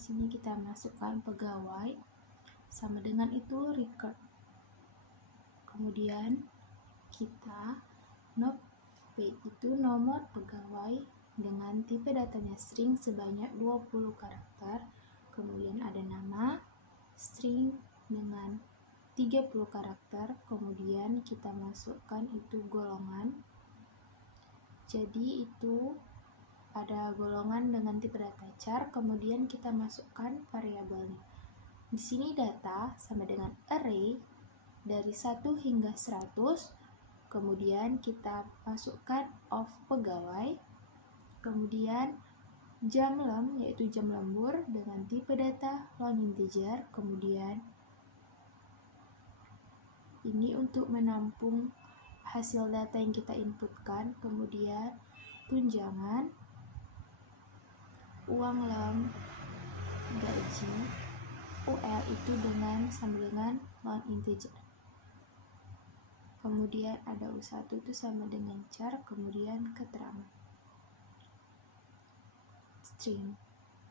sini kita masukkan pegawai sama dengan itu record. Kemudian kita note page itu nomor pegawai dengan tipe datanya string sebanyak 20 karakter. Kemudian ada nama string dengan 30 karakter. Kemudian kita masukkan itu golongan. Jadi itu ada golongan dengan tipe data char. Kemudian kita masukkan variabelnya. Di sini data sama dengan array dari 1 hingga 100. Kemudian kita masukkan of pegawai. Kemudian jam lem, yaitu jam lembur dengan tipe data long integer. Kemudian ini untuk menampung hasil data yang kita inputkan. Kemudian tunjangan, uang lem, gaji, UL itu sama dengan long integer. Kemudian ada U1 itu sama dengan char, kemudian keterangan string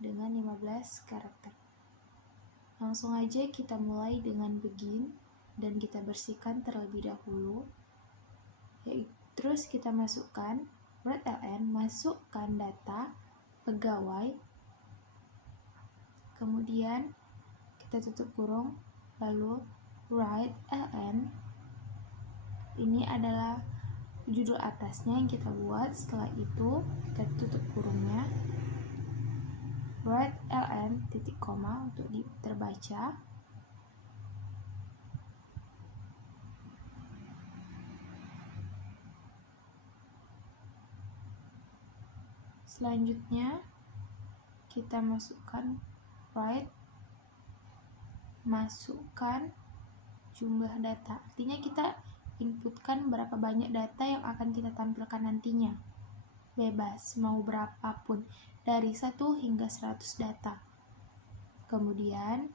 dengan 15 karakter. Langsung aja kita mulai dengan begin dan kita bersihkan terlebih dahulu. Terus kita masukkan write.ln, masukkan data pegawai, kemudian kita tutup kurung, lalu write.ln. Ini adalah judul atasnya yang kita buat. Setelah itu kita tutup kurungnya, write.ln titik koma untuk terbaca. Selanjutnya kita masukkan write, masukkan jumlah data. Artinya kita inputkan berapa banyak data yang akan kita tampilkan nantinya. Bebas, mau berapapun, dari 1 hingga 100 data. Kemudian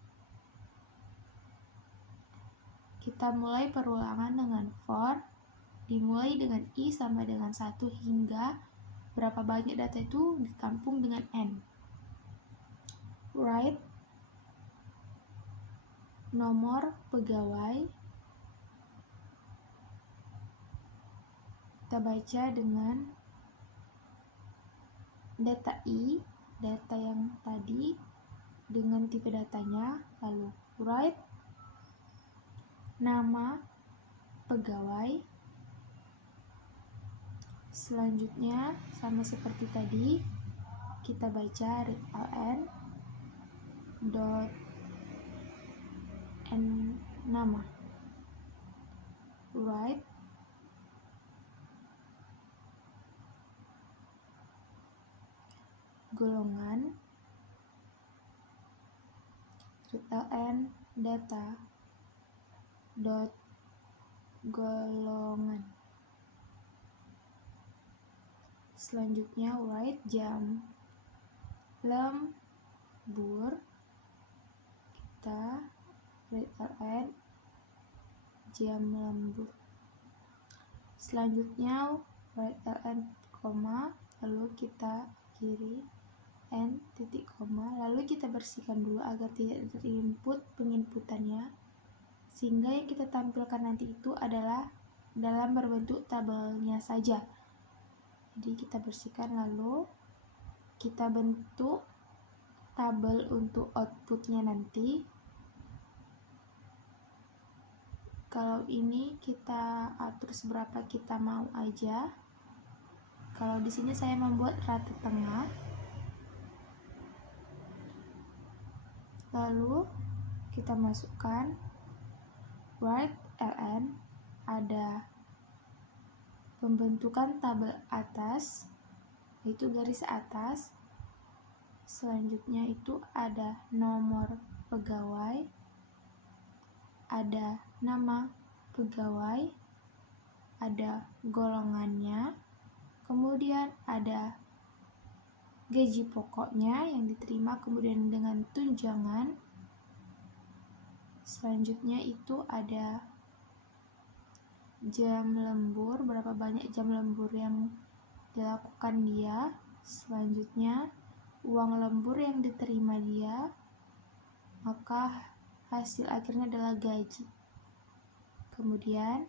kita mulai perulangan dengan for, dimulai dengan i sama dengan 1 hingga berapa banyak data itu ditampung dengan n. Write nomor pegawai, kita baca dengan data i, data yang tadi dengan tipe datanya, lalu write nama pegawai. Selanjutnya sama seperti tadi, kita baca readln dot n nama, write golongan, readln data dot golongan. Selanjutnya write jam lembur, kita readln jam lembur. Selanjutnya readln koma, lalu kita akhiri n titik koma, lalu kita bersihkan dulu agar tidak terinput penginputannya, sehingga yang kita tampilkan nanti itu adalah dalam berbentuk tabelnya saja. Jadi kita bersihkan, lalu kita bentuk tabel untuk outputnya nanti. Kalau ini kita atur seberapa kita mau aja. Kalau di sini saya membuat rata tengah. Lalu kita masukkan write.ln, ada pembentukan tabel atas, yaitu garis atas. Selanjutnya itu ada nomor pegawai, ada nama pegawai, ada golongannya, kemudian ada gaji pokoknya yang diterima, kemudian dengan tunjangan. Selanjutnya itu ada jam lembur, berapa banyak jam lembur yang dilakukan dia. Selanjutnya uang lembur yang diterima dia, maka hasil akhirnya adalah gaji. Kemudian,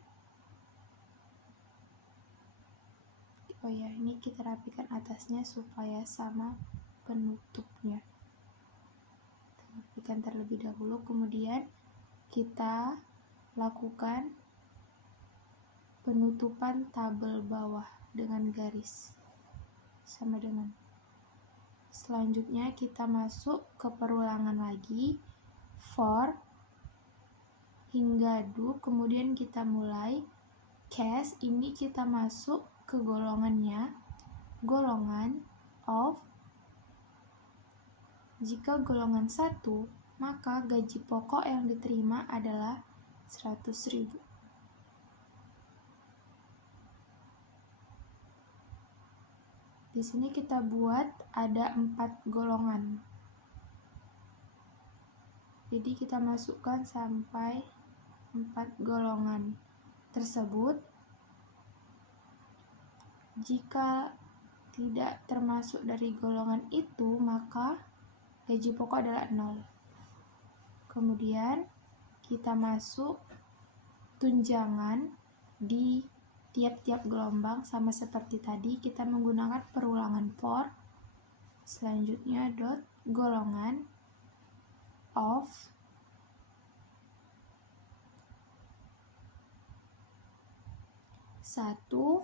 ini kita rapikan atasnya supaya sama penutupnya. Kita rapikan terlebih dahulu, kemudian kita lakukan penutupan tabel bawah dengan garis sama dengan. Selanjutnya kita masuk ke perulangan lagi for hingga do, kemudian kita mulai case. Ini kita masuk ke golongannya, golongan of. Jika golongan 1, maka gaji pokok yang diterima adalah 100.000. Di sini kita buat ada 4 golongan. Jadi kita masukkan sampai 4 golongan tersebut. Jika tidak termasuk dari golongan itu, maka gaji pokok adalah 0. Kemudian kita masuk tunjangan di tiap-tiap gelombang sama seperti tadi, kita menggunakan perulangan for. Selanjutnya dot golongan of satu,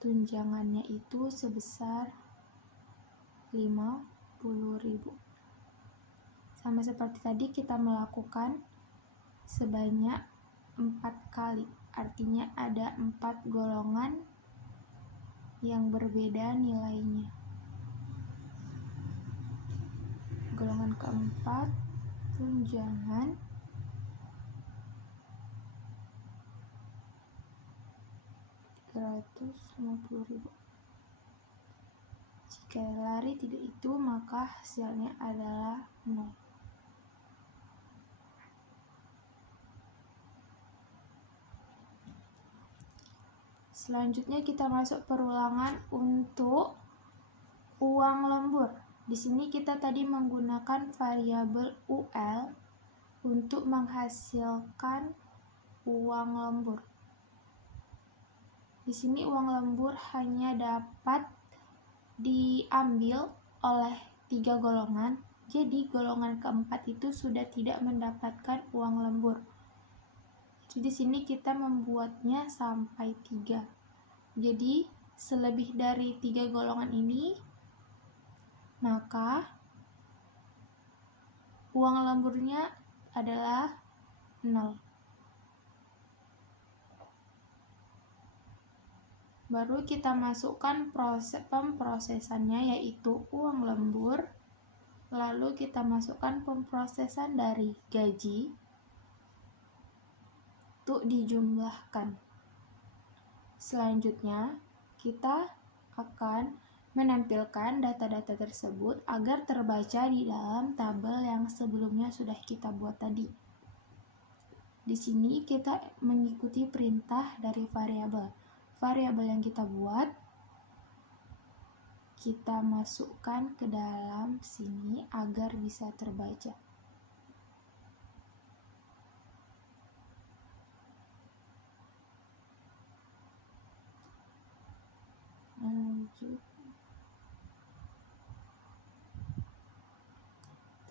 tunjangannya itu sebesar 50.000. Sama seperti tadi, kita melakukan sebanyak 4 kali, artinya ada 4 golongan yang berbeda nilainya. Golongan keempat, tunjangan Rp350.000. Jika lari tidak itu, maka hasilnya adalah 0. Selanjutnya kita masuk perulangan untuk uang lembur. Di sini kita tadi menggunakan variabel UL untuk menghasilkan uang lembur. Di sini uang lembur hanya dapat diambil oleh 3 golongan. Jadi golongan keempat itu sudah tidak mendapatkan uang lembur. Jadi di sini kita membuatnya sampai 3. Jadi selebih dari 3 golongan ini, maka uang lemburnya adalah 0. Baru kita masukkan pemrosesannya, yaitu uang lembur. Lalu kita masukkan pemrosesan dari gaji untuk dijumlahkan. Selanjutnya, kita akan menampilkan data-data tersebut agar terbaca di dalam tabel yang sebelumnya sudah kita buat tadi. Di sini kita mengikuti perintah dari variabel. Variabel yang kita buat, kita masukkan ke dalam sini agar bisa terbaca. Lanjut.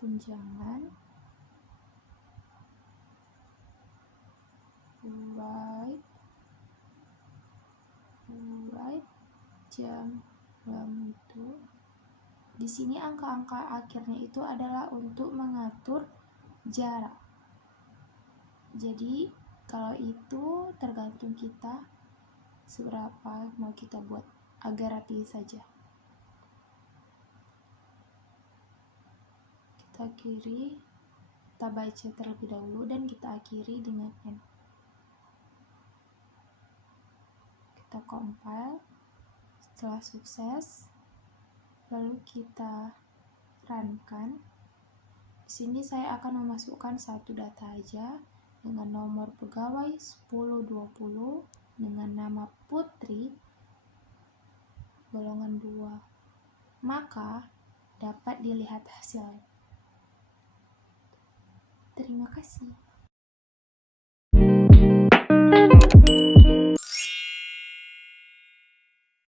Tunjangan write jam lembur. Di sini angka-angka akhirnya itu adalah untuk mengatur jarak. Jadi kalau itu tergantung kita seberapa mau kita buat, agar rapi saja. Kita baca terlebih dahulu dan kita akhiri dengan N. Kita compile. Setelah sukses, lalu kita runkan. Di sini saya akan memasukkan satu data aja dengan nomor pegawai 1020 dengan nama Putri, golongan 2. maka dapat dilihat hasilnya. Terima kasih.